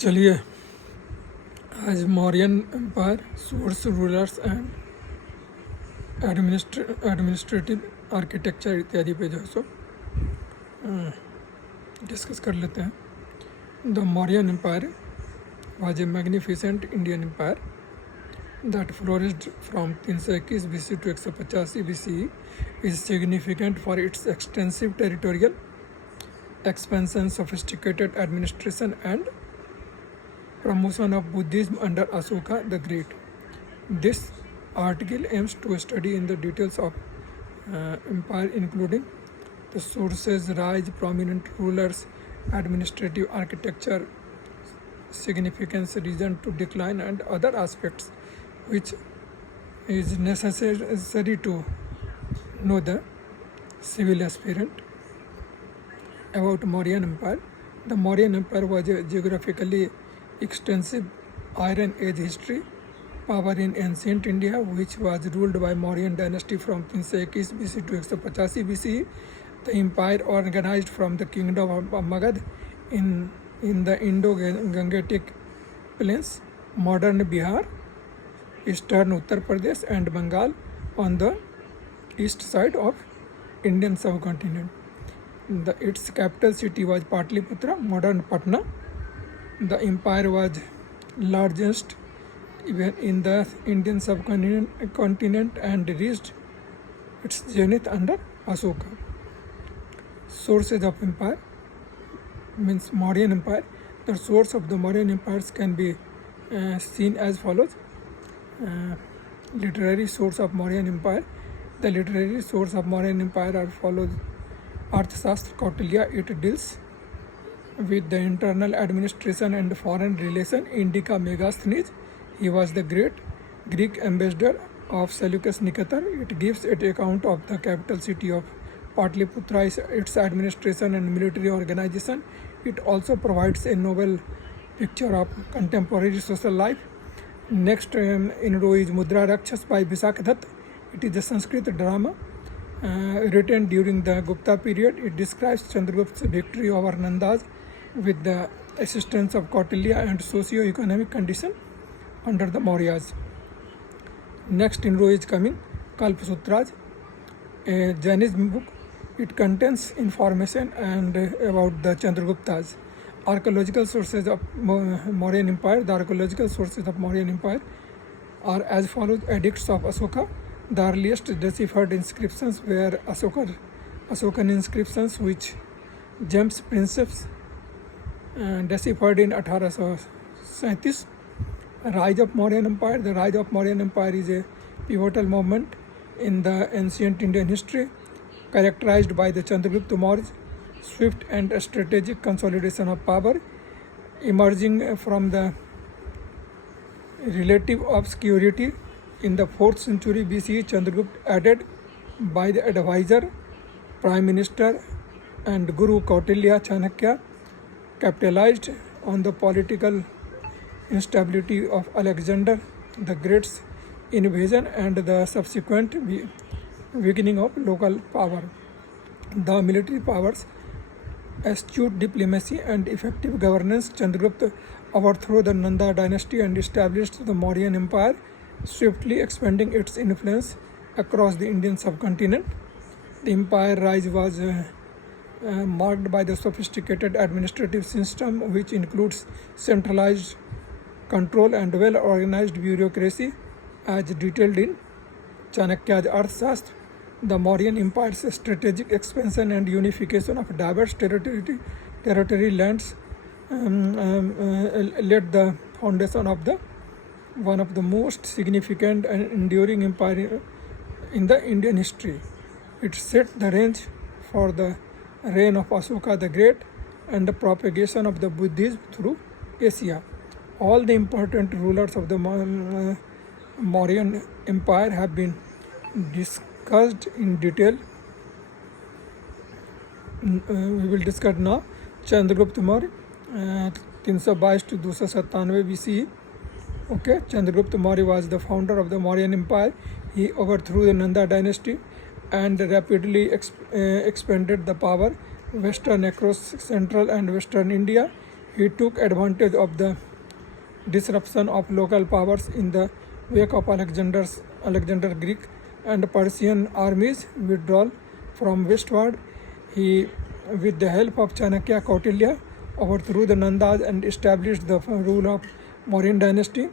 चलिए आज Mauryan empire source rulers and administrative architecture इत्यादि पे जो है सो डिस्कस कर लेते हैं। The Mauryan empire was a magnificent Indian empire that flourished from 321 BC to 185 BCE is significant for its extensive territorial expansion, sophisticated administration, and promotion of Buddhism under Ashoka the Great. This article aims to study in the details of empire, including the sources, rise, prominent rulers, administrative architecture, significance, reason to decline, and other aspects which is necessary to know the civil aspirant. About Mauryan Empire. The Mauryan Empire was a geographically extensive Iron Age history power in ancient India, which was ruled by Mauryan dynasty from 321 BC to 185 BCE. The empire organized from the kingdom of Magad in the Indo-Gangetic plains, modern Bihar, eastern Uttar Pradesh and Bengal on the east side of Indian subcontinent. Its capital city was Patliputra, modern Patna. The empire was largest even in the Indian subcontinent and reached its zenith under Ashoka. Sources of empire means Mauryan Empire. The source of the Mauryan empires can be seen as follows. Literary source of Mauryan Empire. The literary source of Mauryan Empire are follows. Arthashastra Kautilya, it deals with the internal administration and foreign relation. Indica Megasthenes, he was the great Greek ambassador of Seleucus Nicator. It gives an account of the capital city of Patliputra, its administration and military organization. It also provides a novel picture of contemporary social life. Next in row is Mudra Rakshas by Visakha Dutt. It is a Sanskrit drama written during the Gupta period. It describes Chandragupta's victory over Nandas with the assistance of Kautilya and socio-economic condition under the Mauryas. Next in row is coming Kalpa Sutras, a Jainism book. It contains information and about the Chandraguptas. Archaeological sources of Mauryan Empire. The archaeological sources of Mauryan Empire are as follows. Edicts of Ashoka. The earliest deciphered inscriptions were Ashokan inscriptions, which James Princeps deciphered in 1837. Rise of Mauryan Empire. The rise of Mauryan Empire is a pivotal moment in the ancient Indian history, characterized by the Chandragupta Maurya's swift and strategic consolidation of power. Emerging from the relative obscurity in the 4th century BCE, Chandragupta, aided by the advisor, Prime Minister and Guru Kautilya Chanakya, capitalized on the political instability of Alexander the Great's invasion and the subsequent weakening of local power. The military powers, astute diplomacy and effective governance, Chandragupta overthrew the Nanda dynasty and established the Mauryan Empire, swiftly expanding its influence across the Indian subcontinent. The empire rise was marked by the sophisticated administrative system, which includes centralized control and well-organized bureaucracy, as detailed in Chanakya's Arthashastra. The Mauryan Empire's strategic expansion and unification of diverse territory lands laid the foundation of one of the most significant and enduring empire in the Indian history. It set the range for the reign of Ashoka the Great and the propagation of the Buddhism through Asia. All the important rulers of the Mauryan Empire have been discussed in detail. We will discuss now Chandragupta Maurya, 322 to 297 BCE. Okay, Chandragupta Maurya was the founder of the Mauryan Empire. He overthrew the Nanda dynasty and rapidly expanded the power western across central and western India. He took advantage of the disruption of local powers in the wake of Alexander Greek and Persian armies' withdrawal from westward. He, with the help of Chanakya Kautilya, overthrew the Nandas and established the rule of Mauryan dynasty.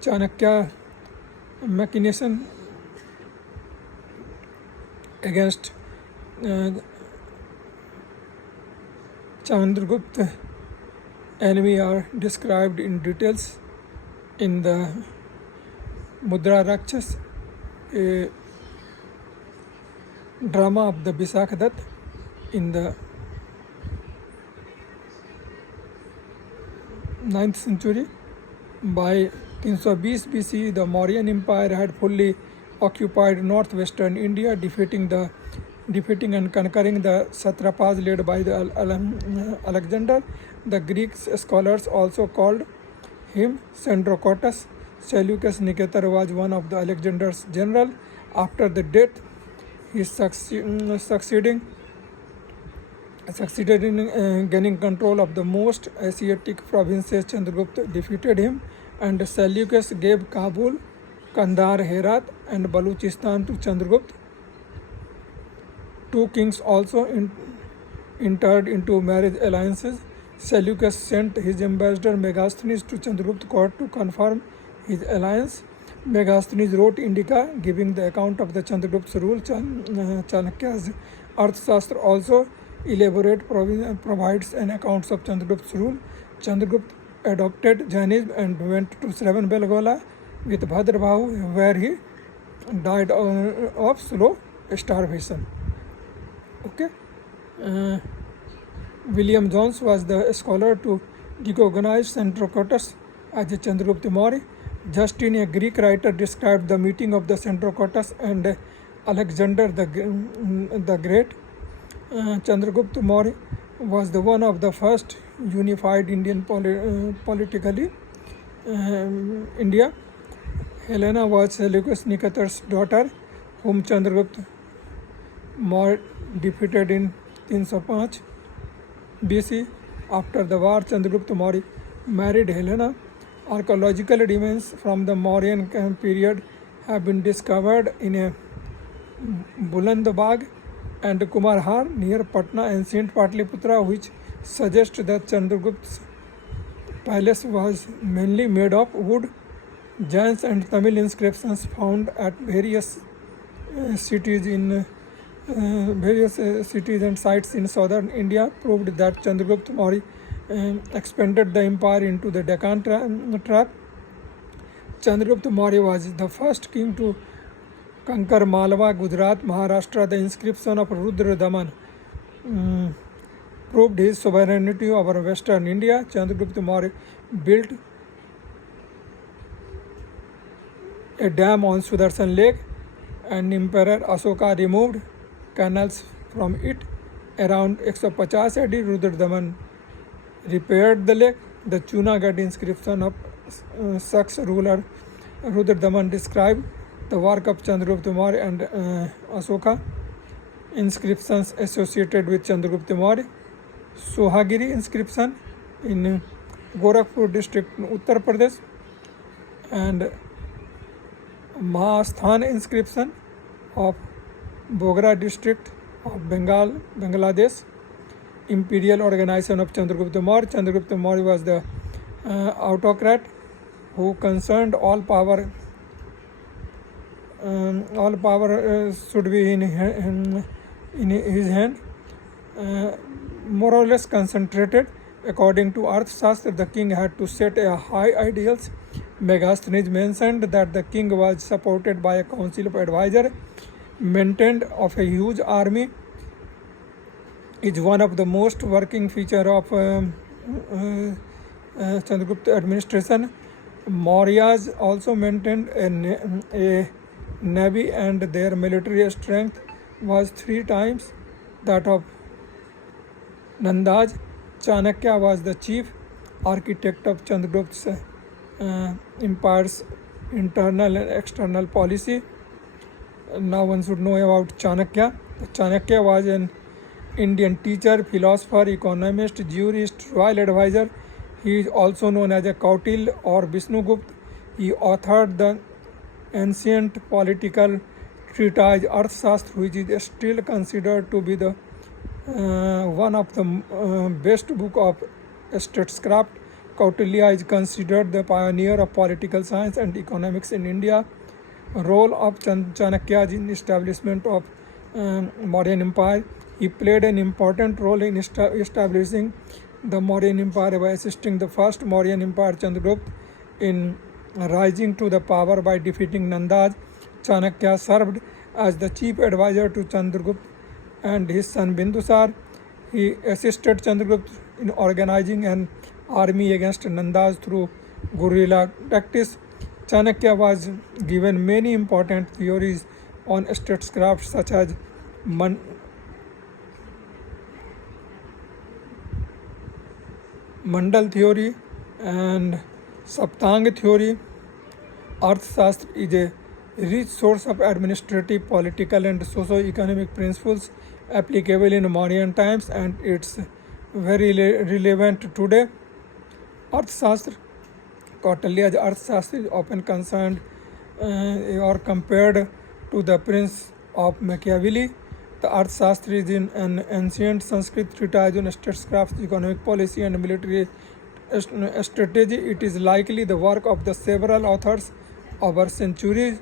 Chanakya machination against Chandragupta enemy are described in details in the Mudra Rakshas, a drama of the Visakhadat in the 9th century. By 320 BC, the Mauryan Empire had fully occupied northwestern India, defeating and conquering the satrapas led by the Alexander. The Greek scholars also called him Chandragupta. Seleucus Nicator was one of the Alexander's general. After the death, he succeeded in gaining control of the most Asiatic provinces. Chandragupta defeated him, and Seleucus gave Kabul, Kandahar, Herat, and Baluchistan to Chandragupta. Two kings also entered into marriage alliances. Seleucus sent his ambassador Megasthenes to Chandragupta court to confirm his alliance. Megasthenes wrote Indica, giving the account of the Chandragupta's rule. Chanakya's Arthashastra also provides an account of Chandragupta's rule. Chandragupta adopted Jainism and went to Shravanbelagola with Bhadrabahu, where he died of slow starvation. Okay. William Jones was the scholar to recognize Chandragupta as a Chandragupta Maurya. Justine, a Greek writer, described the meeting of the Chandragupta and Alexander the Great. Chandragupta Maurya was the one of the first unified Indian politically India. Helena was Seleucus Nicator's daughter, whom Chandragupta Maurya defeated in 305 BC. After the war, Chandragupta Maurya married Helena. Archaeological remains from the Mauryan period have been discovered in a Bulandbagh and Kumarhar near Patna, ancient Patliputra, which suggests that Chandragupta's palace was mainly made of wood. Jains and Tamil inscriptions found at various cities and sites in southern India proved that Chandragupta Maurya expanded the empire into the Deccan tract. Chandragupta Maurya was the first king to conquer Malwa, Gujarat, Maharashtra. The inscription of Rudra Daman proved his sovereignty over western India. Chandragupta Maurya built a dam on Sudarshan Lake, and Emperor Asoka removed canals from it. Around 150 AD, Rudra Daman repaired the lake. The Chunagad inscription of Sak's ruler Rudra Daman described the work of Chandragupta Maurya and Asoka. Inscriptions associated with Chandragupta Maurya: Sohagiri inscription in Gorakhpur district, Uttar Pradesh, and Mahasthan inscription of Bogra district of Bengal, Bangladesh. Imperial organization of Chandragupta Maurya. Chandragupta Maurya was the autocrat who concerned all power should be in his hand, more or less concentrated. According to Arthashastra, the king had to set a high ideals. Megasthenes mentioned that the king was supported by a council of advisors, maintained of a huge army, is one of the most working feature of Chandragupta administration. Mauryas also maintained a navy, and their military strength was 3 times that of Nandas. Chanakya was the chief architect of Chandragupta's empire's internal and external policy. Now one should know about Chanakya. Chanakya was an Indian teacher, philosopher, economist, jurist, royal advisor. He is also known as a Kautil or Vishnugupta. He authored the ancient political treatise Arthashastra, which is still considered to be the one of the best book of statecraft. Kautilya is considered the pioneer of political science and economics in India. Role of Chanakya in establishment of Mauryan Empire. He played an important role in establishing the Mauryan Empire by assisting the first Mauryan Empire Chandragupta in rising to the power by defeating Nandas. Chanakya served as the chief advisor to Chandragupta and his son Bindusar. He assisted Chandragupta in organizing an army against Nandas through guerrilla tactics. Chanakya was given many important theories on statecraft such as Mandal theory and Saptang theory. Arthashastra is a rich source of administrative, political, and socio-economic principles applicable in modern times, and it's very relevant today. Arthashastra, Kautilya's Arthashastra is often concerned or compared to the Prince of Machiavelli. The Arthashastra is in an ancient Sanskrit treatise on statecraft, economic policy, and military strategy. It is likely the work of the several authors over centuries.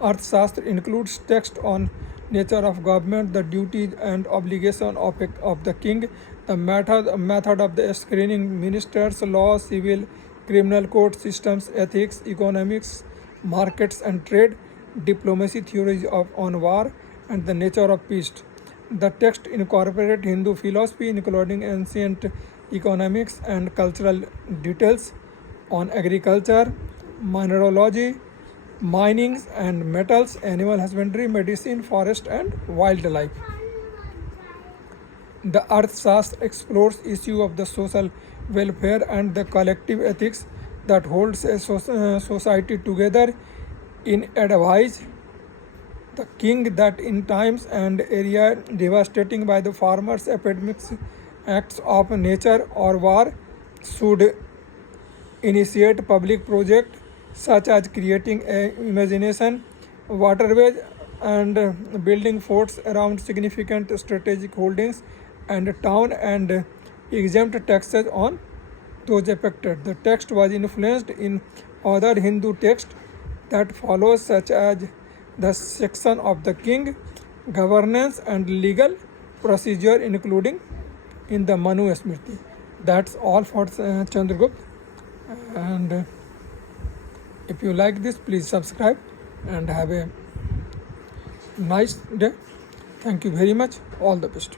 Arthashastra includes text on nature of government, the duties and obligation of the king, the method of the screening ministers, law, civil, criminal court systems, ethics, economics, markets and trade, diplomacy, theories on war, and the nature of peace. The text incorporates Hindu philosophy, including ancient economics and cultural details on agriculture, mineralogy, mining and metals, animal husbandry, medicine, forest, and wildlife. The Arthashastra explores issues of the social welfare and the collective ethics that holds a society together. In advice the king that in times and area devastating by the farmers, epidemics, acts of nature or war should initiate public projects such as creating a imagination waterways and building forts around significant strategic holdings and town and exempt taxes on those affected. The text was influenced in other Hindu texts that follows, such as the section of the king, governance and legal procedure, including in the Manu Smriti. That's all for Chandragupta. And if you like this, please subscribe and have a nice day. Thank you very much. All the best.